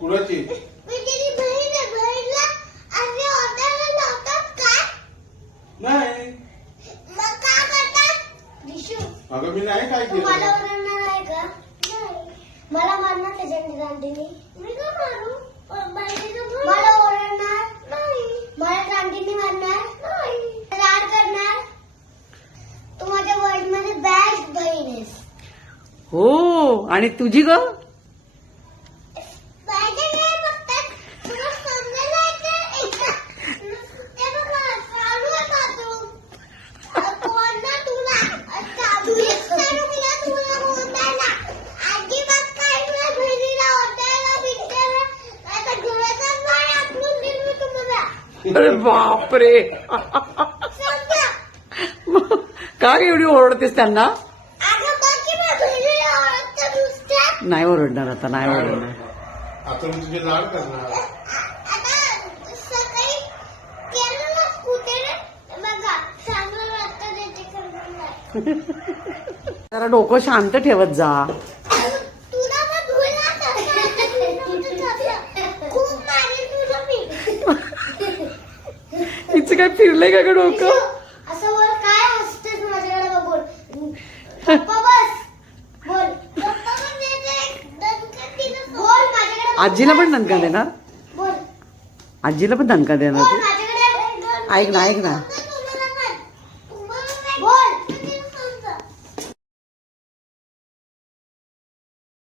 कुणाची? नाही अगं मी नाही काय केलं. मला मारणार त्याच्या रांटीने. मी का मारू? मला ओरडणार नाही. मला रांटीने मारणार नाही. लाड करणार. तू माझ्या वर्ल्ड मध्ये बेस्ट बहीण आहेस. हो आणि तुझी ग अरे बापरे का ग एवढी ओरडतेस त्यांना? नाही ओरडणार आता, नाही ओरडणार. आता मी तुझे लाड करणार. जरा डोकं शांत ठेवत जा. हिचं काय फिरलंय का ग डोकं? असं बोल. काय हसतेस माझ्याकडे बघून? गप्पा बस. बोल. गप्पा बस. बोल माझ्याकडे. आजीला पण दणका देणार? बोल. आजीला पण दणका देणार बोल तू? माझ्याकडे. ऐक ना ऐक ना